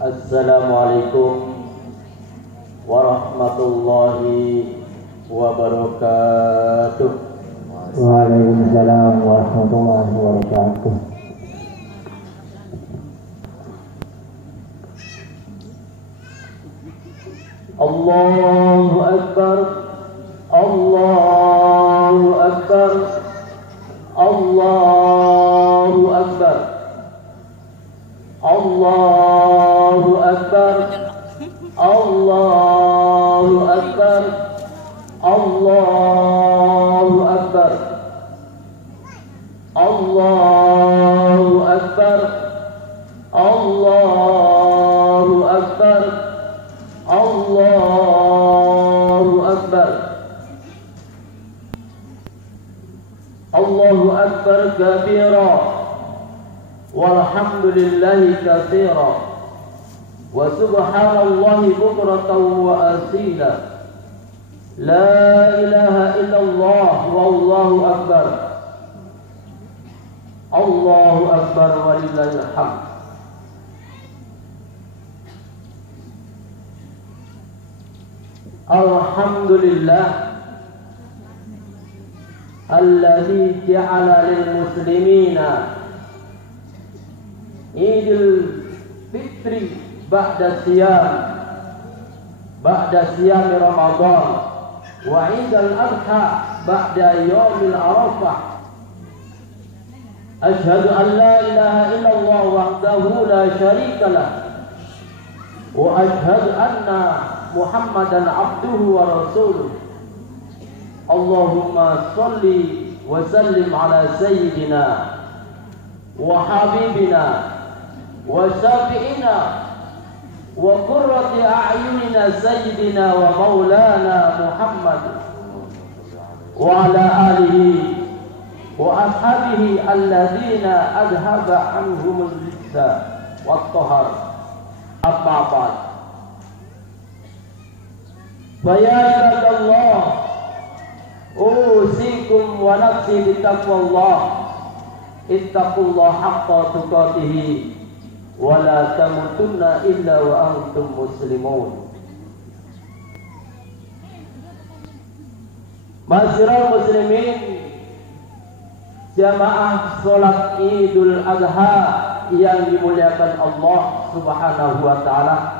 Assalamualaikum warahmatullahi wabarakatuh. Waalaikumsalam warahmatullahi wabarakatuh. Allahu Akbar, Allahu Akbar, Allahu Akbar, Allahu Akbar, Allahu Akbar, Allahu Akbar, Allahu Akbar, Allahu Akbar, Allahu Akbar, Allahu Akbar kabira, walhamdulillahi katsira, wa subhanallahi bukratan wa asila, la ilaha illallah, wallahu akbar, Allahu akbar walillahil hamd. Alhamdulillah alladzi ja'ala lil muslimina Idul Fitri ba'da siyam Ramadan wa Idul Adha ba'da yaumil Arafah. Asyhadu an la ilaha illallah wahdahu la syarika lah wa asyhadu anna Muhammadan abduhu wa rasuluh. Allahumma salli wa sallim ala sayyidina wa habibina wa syafi'ina wa qurrati a'yunina sayyidina wa maulana Muhammad wa ala alihi wa ashabihi alladhina adhaba anhumul rizza wat tahar. Amma ba'd. Faya ibadallah, usikum wa nafsi bitaqwallah, ittaqullah haqqa tuqatih wa la tamutunna illa wa antum muslimun. Ma'asyiral muslimin, jamaah salat Idul Adha yang dimuliakan Allah Subhanahu wa taala.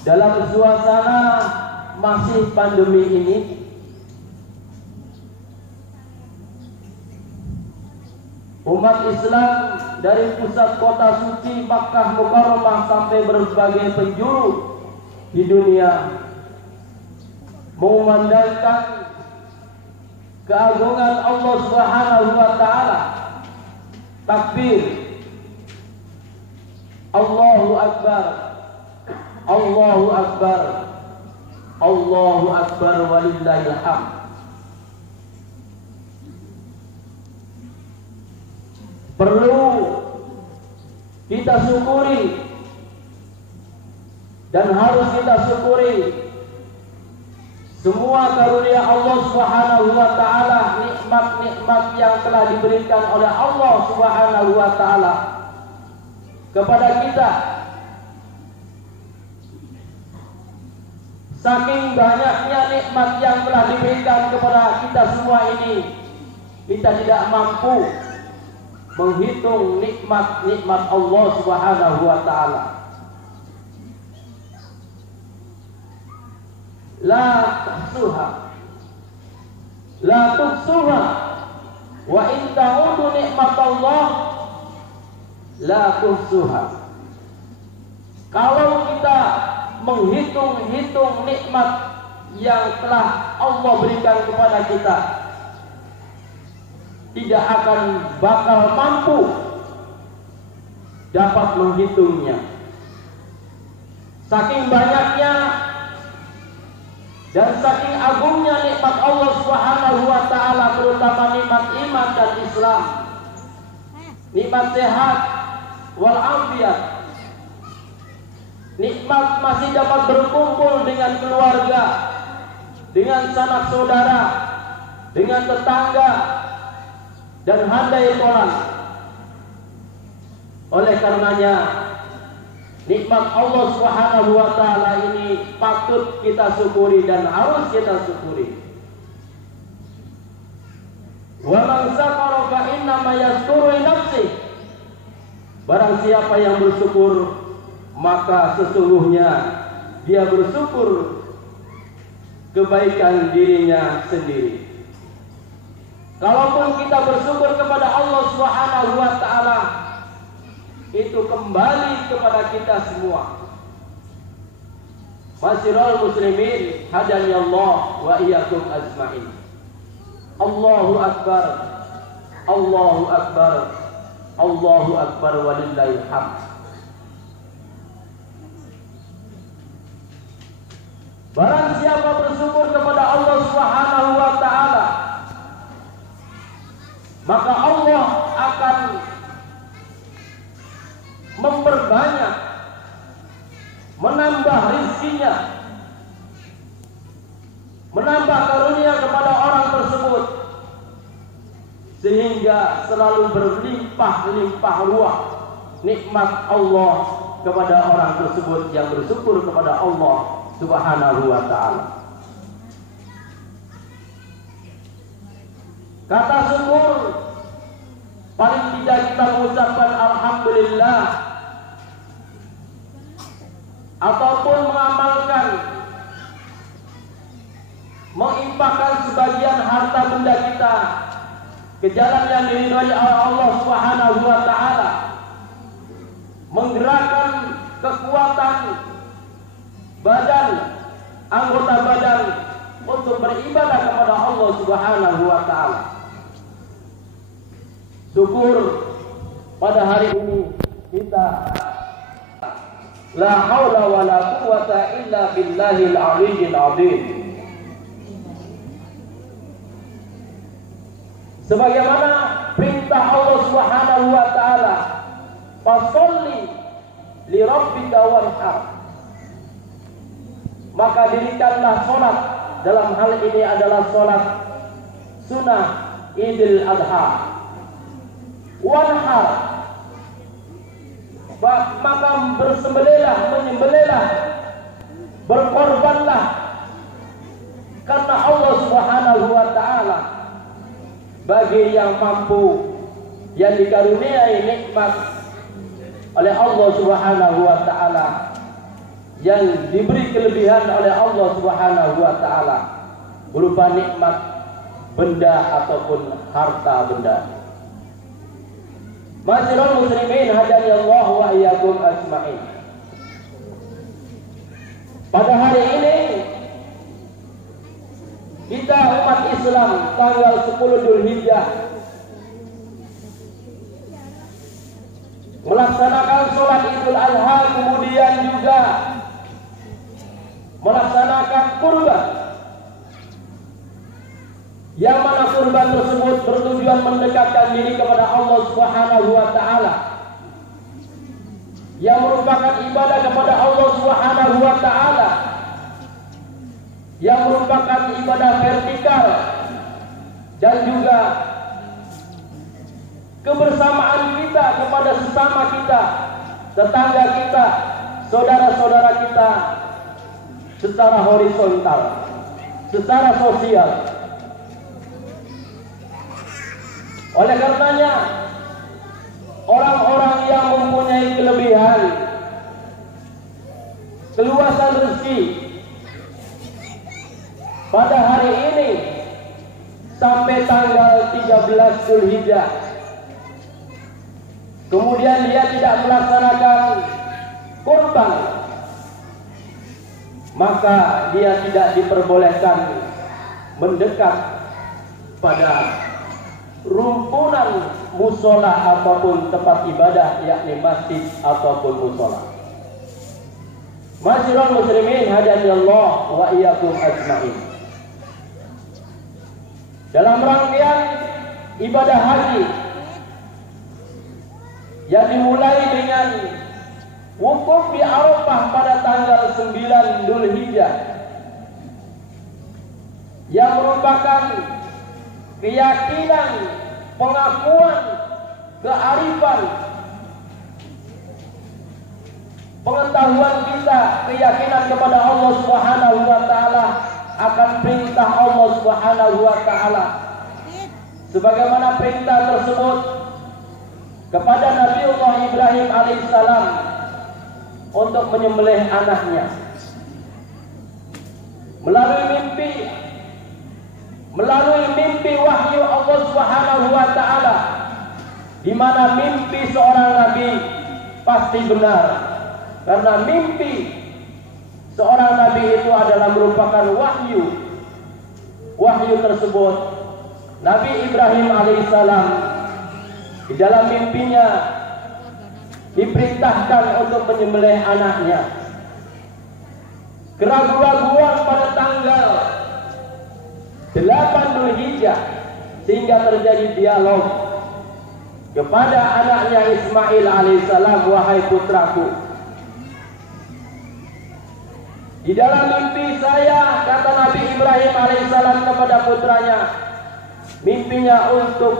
Dalam suasana masih pandemi ini, umat Islam dari pusat kota suci Makkah Mukarramah sampai berbagai penjuru di dunia mengumandangkan keagungan Allah Subhanahu wa taala. Takbir, Allahu Akbar, Allahu Akbar, Allahu Akbar walillahil hamd. Perlu kita syukuri dan harus kita syukuri semua karunia Allah Subhanahu wa taala, nikmat-nikmat yang telah diberikan oleh Allah Subhanahu wa taala kepada kita. Saking banyaknya nikmat yang telah diberikan kepada kita semua ini, kita tidak mampu menghitung nikmat-nikmat Allah Subhanahu wa taala. La tuhsuha, la tuhsuha, wa in ta'udu nikmatallah la tuhsuha. Kalau kita menghitung-hitung nikmat yang telah Allah berikan kepada kita, tidak akan bakal mampu dapat menghitungnya. Saking banyaknya dan saking agungnya nikmat Allah Subhanahu wa taala, terutama nikmat iman dan Islam, nikmat sehat wal afiat, nikmat masih dapat berkumpul dengan keluarga, dengan sanak saudara, dengan tetangga dan handai tolan. Oleh karenanya nikmat Allah Subhanahu wa taala ini patut kita syukuri dan harus kita syukuri. Wa man syakara fa inna ma yashkuru li nafsihi. Barang siapa yang bersyukur, maka sesungguhnya dia bersyukur kebaikan dirinya sendiri. Kalaupun kita bersyukur kepada Allah Subhanahu wa taala, itu kembali kepada kita semua. Masyiral muslimin, hadani Allah wa iyyakum ajmain. Allahu akbar. Allahu akbar. Allahu akbar walillahil hamd. Barang siapa bersyukur kepada Allah Subhanahu wa taala, maka Allah akan memperbanyak, menambah rizkinya, menambah karunia kepada orang tersebut, sehingga selalu berlimpah-limpah ruah nikmat Allah kepada orang tersebut yang bersyukur kepada Allah Subhanahu wa ta'ala. Kata syukur paling tidak kita mengucapkan alhamdulillah ataupun mengamalkan, menginfakkan sebagian harta benda kita ke jalan yang diridhai Allah Subhanahu wa taala, menggerakkan kekuatan badan, anggota badan untuk beribadah kepada Allah Subhanahu wa taala. Syukur pada hari ini kita la haula wala quwata illa billahil aliyyil azim. Sebagaimana perintah Allah Subhanahu wa taala, fasholli li rabbika wanhar. Maka dirikanlah salat, dalam hal ini adalah salat sunnah Idul Adha. Wanhar, maka bersembelihlah, menyembelihlah, berkorbanlah karena Allah Subhanahu wa taala. Bagi yang mampu, yang dikaruniai nikmat oleh Allah Subhanahu wa taala, yang diberi kelebihan oleh Allah Subhanahu wa taala berupa nikmat benda ataupun harta benda. Masyiral muslimin, hadani Allah wa iyyakum ajmain. Pada hari ini kita umat Islam tanggal 10 Dzulhijjah melaksanakan sholat Idul Adha, kemudian juga melaksanakan kurban, yang mana kurban tersebut bertujuan mendekatkan diri kepada Allah Subhanahu wa taala, yang merupakan ibadah kepada Allah Subhanahu wa taala, yang merupakan ibadah vertikal, dan juga kebersamaan kita kepada sesama kita, tetangga kita, saudara-saudara kita secara horizontal, secara sosial. Oleh karenanya, orang-orang yang mempunyai kelebihan, keluasan rezeki, pada hari ini sampai tanggal 13 Dzulhijjah, kemudian dia tidak melaksanakan kurban, maka dia tidak diperbolehkan mendekat pada rumpunan musola ataupun tempat ibadah, yakni masjid ataupun musola. Masyiral muslimin, hadani Allah wa iyyakum ajmain. Dalam rangkaian ibadah haji yang dimulai dengan wukuf di Arafah pada tanggal 9 Dzulhijjah, yang merupakan keyakinan, pengakuan, kearifan pengetahuan kita, keyakinan kepada Allah Subhanahu wa taala akan perintah Allah Subhanahu wa taala. Sebagaimana perintah tersebut kepada Nabiullah Ibrahim alaihissalam untuk menyembelih anaknya melalui mimpi wahyu Allah Subhanahu wa taala, di mana mimpi seorang nabi pasti benar, karena mimpi seorang nabi itu adalah merupakan wahyu. Wahyu tersebut Nabi Ibrahim alaihissalam di dalam mimpinya diperintahkan untuk menyembelih anaknya. Keraguan-raguan pada tanggal 8 Dzulhijjah sehingga terjadi dialog kepada anaknya Ismail alaihissalam, wahai putraku, di dalam mimpi saya, kata Nabi Ibrahim alaihissalam kepada putranya, mimpinya untuk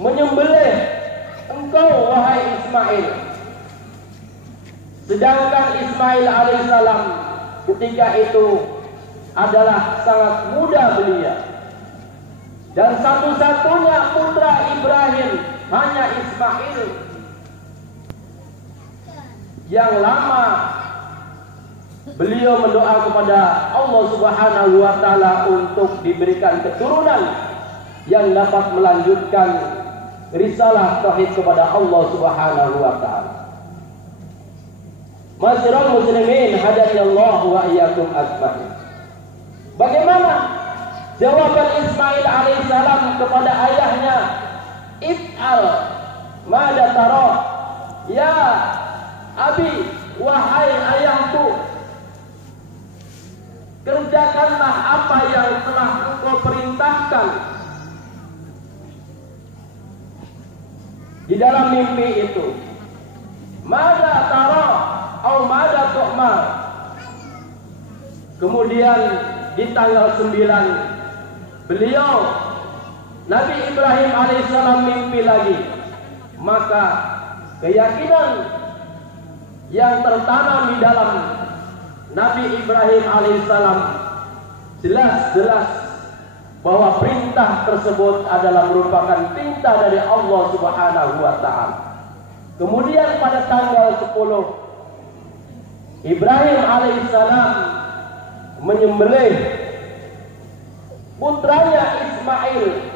menyembelih engkau wahai Ismail. Sedangkan Ismail alaihissalam ketika itu adalah sangat muda belia, dan satu-satunya putra Ibrahim hanya Ismail. Yang lama beliau mendoa kepada Allah Subhanahu wa taala untuk diberikan keturunan yang dapat melanjutkan risalah tauhid kepada Allah Subhanahu wa taala. Masyiral muslimin hadani Allah wa iyyakum ajmain. Bagaimana jawaban Ismail alaihissalam kepada ayahnya? If'al mada tara, ya abi, wahai ayahku, kerjakanlah apa yang telah engkau perintahkan. Di dalam mimpi itu, mada tara atau mada tu'mar. Kemudian di tanggal 9 beliau Nabi Ibrahim alaihissalam mimpi lagi. Maka keyakinan yang tertanam di dalam Nabi Ibrahim alaihissalam jelas-jelas bahwa perintah tersebut adalah merupakan perintah dari Allah Subhanahu wa taala. Kemudian pada tanggal 10 Ibrahim alaihissalam menyembelih putranya Ismail.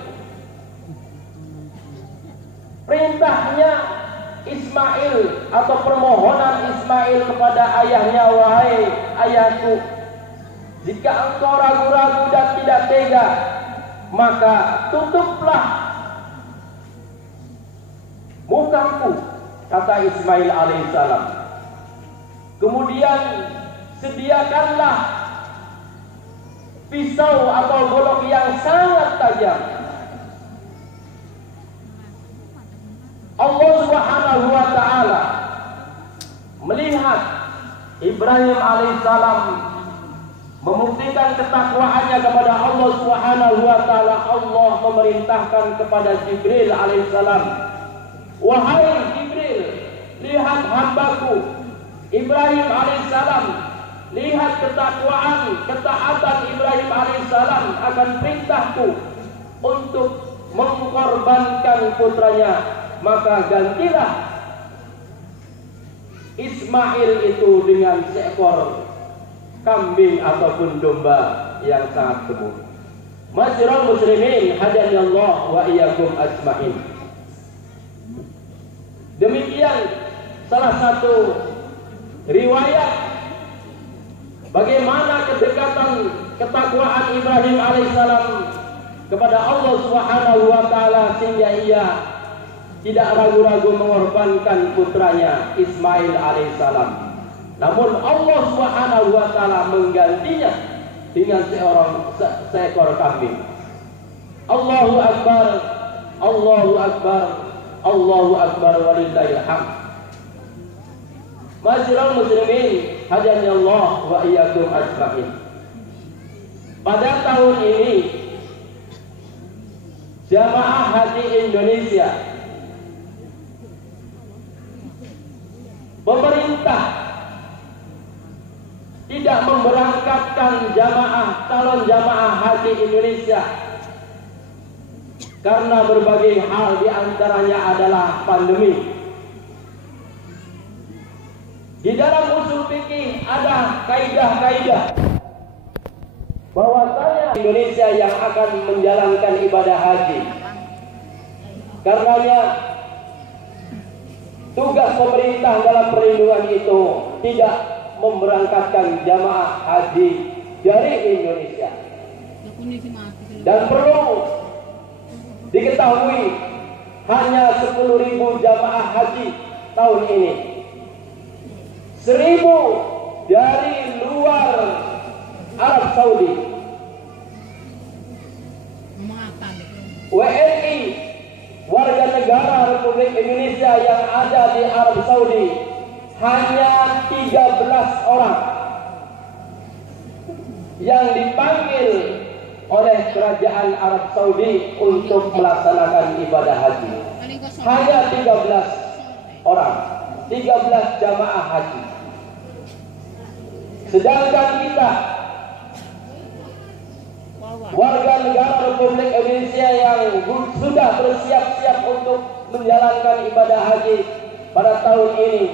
Perintahnya Ismail atau permohonan Ismail kepada ayahnya, wahai ayahku, jika engkau ragu-ragu dan tidak tega, maka tutuplah mukaku, kata Ismail alaihissalam. Kemudian sediakanlah pisau atau golok yang sangat tajam. Allah Subhanahu wa taala melihat Ibrahim alaihissalam membuktikan ketakwaannya kepada Allah Subhanahu wa taala. Allah memerintahkan kepada Jibril alaihissalam, wahai Jibril, lihat hambaku Ibrahim alaihissalam, lihat ketakwaan, ketaatan Ibrahim alaihissalam akan perintahku untuk mengorbankan putranya. Maka gantilah Ismail itu dengan seekor kambing ataupun domba yang sangat gemuk. Masyiral muslimin hadani Allah wa iyyakum ajmain. Demikian salah satu riwayat bagaimana kedekatan ketakwaan Ibrahim alaihissalam kepada Allah Subhanahu wa taala sehingga ia tidak ragu-ragu mengorbankan putranya Ismail alaihissalam. Namun Allah Subhanahu wa taala menggantinya dengan seekor kambing. Allahu akbar, Allahu akbar, Allahu akbar walillahil hamd. Masyiral muslimin hadani Allah wa iyyakum ajmain. Pada tahun ini Jamaah Haji Indonesia pemerintah tidak memberangkatkan calon jamaah haji Indonesia karena berbagai hal, diantaranya adalah pandemi. Di dalam usul fikih ada kaidah-kaidah bahwasanya Indonesia yang akan menjalankan ibadah haji. Karenanya tugas pemerintah dalam perlindungan itu tidak memberangkatkan jamaah haji dari Indonesia. Dan perlu diketahui hanya 10.000 jamaah haji tahun ini. 1.000 dari luar Arab Saudi. WNI warga negara Republik Indonesia yang ada di Arab Saudi hanya 13 orang yang dipanggil oleh kerajaan Arab Saudi untuk melaksanakan ibadah haji. Hanya 13 orang, 13 jamaah haji. Sedangkan kita warga negara Republik Indonesia yang sudah bersiap-siap untuk menjalankan ibadah haji pada tahun ini,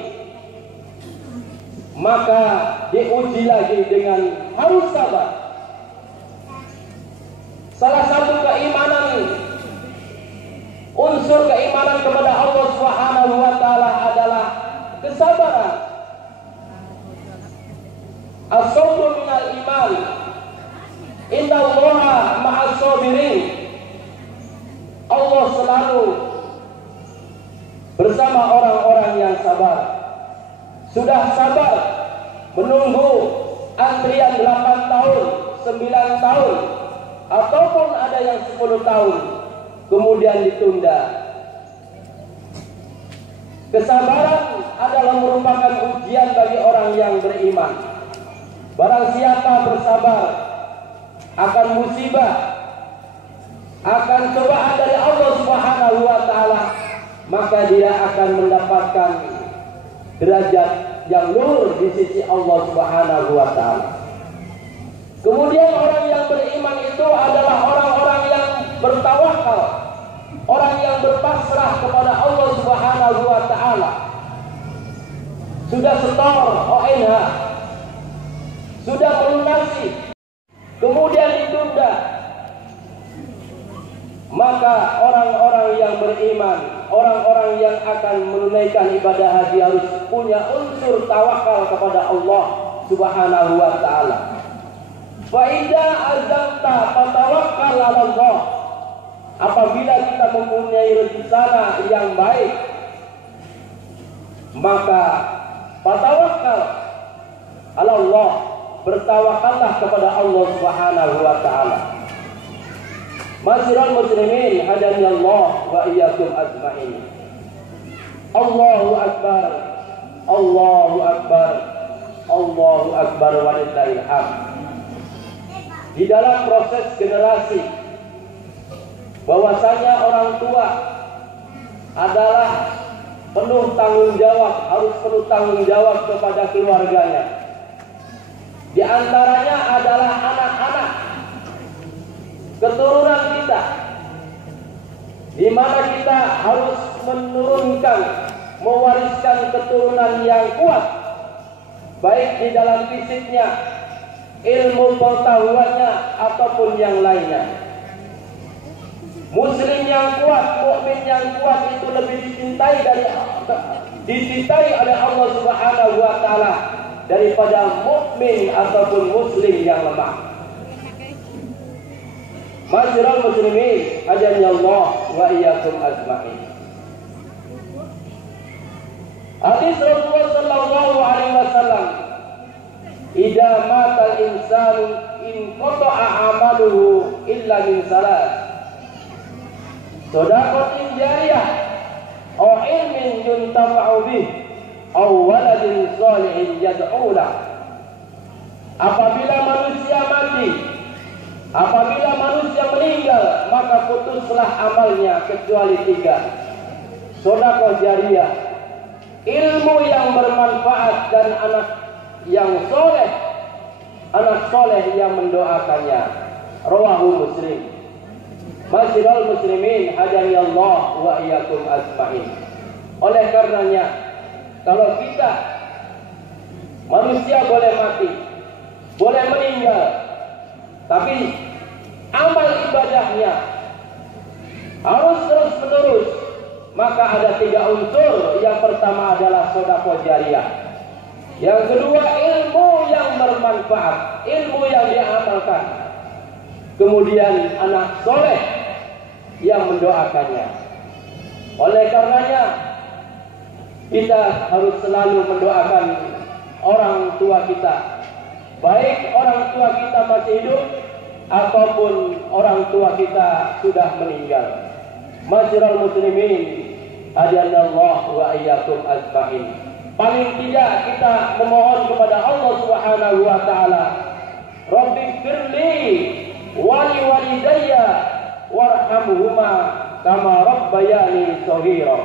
maka diuji lagi dengan harus sabar. Salah satu keimanan, unsur keimanan kepada Allah Subhanahu wa taala adalah kesabaran. As-sabru minal iman. Innallaha ma'as sabirin. Allah selalu bersama orang-orang yang sabar. Sudah sabar menunggu antrian 8 tahun, 9 tahun, ataupun ada yang 10 tahun kemudian ditunda. Kesabaran adalah merupakan ujian bagi orang yang beriman. Barang siapa bersabar akan musibah, akan cobaan dari Allah Subhanahu wa taala, maka dia akan mendapatkan derajat yang luhur di sisi Allah Subhanahu wa taala. Kemudian orang yang beriman itu adalah orang-orang yang bertawakal, orang yang berpasrah kepada Allah Subhanahu wa taala. Sudah setor ONH, sudah melunasi, kemudian ditunda, maka orang-orang yang beriman, orang-orang yang akan menunaikan ibadah haji harus punya unsur tawakal kepada Allah Subhanahu wa taala. Fa idza azamta fatawakkal 'ala Allah. Apabila kita mempunyai rencana yang baik, maka fatawakkal 'ala Allah. Bertawakallah kepada Allah Subhanahu wa taala. Masyiral muslimin, hadanallah wa iyyakum ajmain. Allahu akbar. Allahu akbar. Allahu akbar walillahil hamd. Di dalam proses generasi, bahwasanya orang tua adalah penuh tanggung jawab, harus penuh tanggung jawab kepada keluarganya. Di antaranya adalah anak-anak, keturunan kita, di mana kita harus menurunkan, mewariskan keturunan yang kuat, baik di dalam fisiknya, ilmu pengetahuannya, ataupun yang lainnya. Muslim yang kuat, mukmin yang kuat itu lebih dicintai oleh Allah Subhanahu wa taala daripada mukmin ataupun muslim yang lemah. Masyiral muslimin, hadanallah wa iyyakum ajmain. Hadis Rasulullah sallallahu alaihi wasallam, "Idza matal insanu in qata'a amaluhu illa min salat. Shadaqatin jariyah aw ilmin yuntafa'u bih aw waladin shalihin yad'u lah." Apabila manusia mati, apabila manusia meninggal, maka putuslah amalnya kecuali 3. Sedekah jariyah, ilmu yang bermanfaat dan anak yang soleh, anak soleh yang mendoakannya. Rawahu Muslim. Masyiral muslimin hadani Allah wa iyyakum ajmain. Oleh karenanya, kalau kita manusia boleh mati, boleh meninggal, tapi amal ibadahnya harus terus menerus. Maka ada 3 unsur. Yang pertama adalah sedekah jariyah. Yang kedua, ilmu yang bermanfaat, ilmu yang diamalkan. Kemudian anak soleh yang mendoakannya. Oleh karenanya kita harus selalu mendoakan orang tua kita, baik orang tua kita masih hidup ataupun orang tua kita sudah meninggal. Masyiral muslimin hadiyallahu wa iyyakum ajmain. Paling tidak kita memohon kepada Allah Subhanahu wa taala, Rabbighfirli wa liwalidayya warhamhuma kama rabbayani shaghira.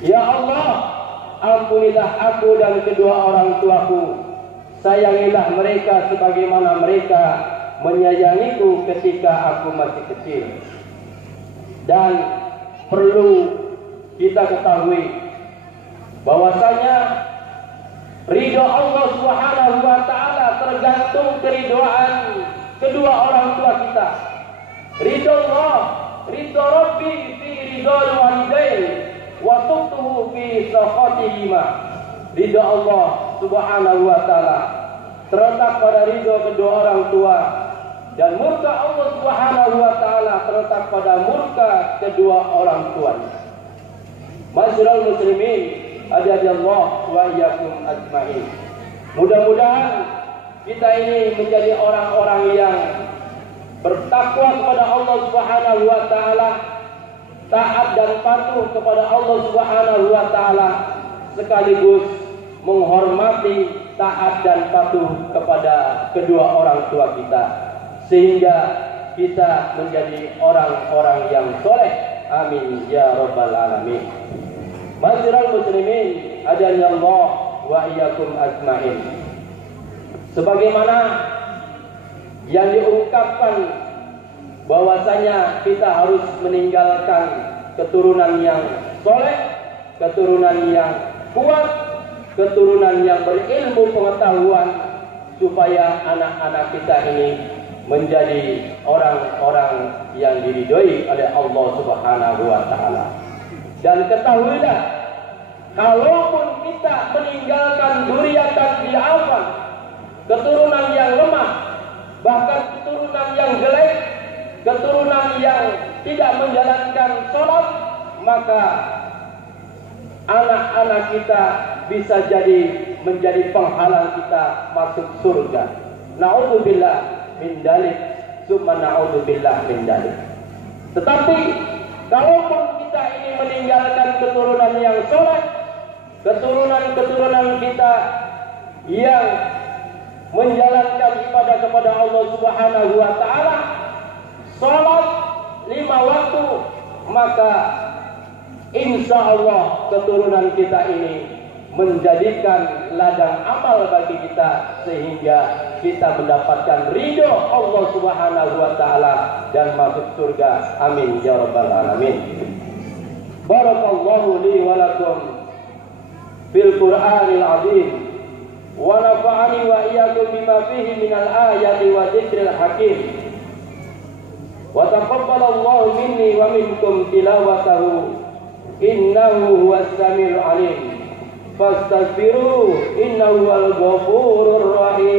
Ya Allah, ampunilah aku dan kedua orang tuaku. Sayangilah mereka sebagaimana mereka menyayangiku ketika aku masih kecil. Dan perlu kita ketahui bahwasanya ridho Allah Subhanahu wa taala tergantung keridhaan kedua orang tua kita. Ridho Allah, ridho Rabbi fi ridho walidain wa tuqtuhu fi sakhatihima. Ridho Allah Subhanahu wa taala terletak pada ridho kedua orang tua, dan murka Allah Subhanahu wa taala terletak pada murka kedua orang tua. Masyiral muslimin hadiyallahu wa iyyakum ajmain. Mudah-mudahan kita ini menjadi orang-orang yang bertakwa kepada Allah Subhanahu wa taala, taat dan patuh kepada Allah Subhanahu wa taala, sekaligus menghormati, taat dan patuh kepada kedua orang tua kita, sehingga kita menjadi orang-orang yang soleh. Amin ya rabbal alamin. Masyiral muslimin hadiyallahu wa iyyakum ajmain. Sebagaimana yang diungkapkan bahwasanya kita harus meninggalkan keturunan yang soleh, keturunan yang kuat, keturunan yang berilmu pengetahuan, supaya anak-anak kita ini menjadi orang-orang yang diridhoi oleh Allah Subhanahu wa taala. Dan ketahuilah, kalaupun kita meninggalkan dzurriatan di'afan, keturunan yang lemah, bahkan keturunan yang jelek, keturunan yang tidak menjalankan sholat, maka anak-anak kita bisa jadi menjadi penghalang kita masuk surga. Na'udzubillah min dalik, summa na'udzubillah min dalik. Tetapi kalaupun kita ini meninggalkan keturunan yang soleh, keturunan kita yang menjalankan ibadah kepada Allah Subhanahu wa taala, salat 5 waktu, maka insya Allah keturunan kita ini menjadikan ladang amal bagi kita, sehingga kita mendapatkan ridho Allah Subhanahu wa taala dan masuk surga. Amin ya rabbal alamin. Barakallahu li wa lakum fil Qur'anil azim wa nafa'ani wa iyyakum bima fihi minal ayati wa dzikril hakim. Wa taqabbalallahu minni wa minkum tilawatahu innahu huwas samiul alim. Fastaghfiru innahu wal ghafurur rahim.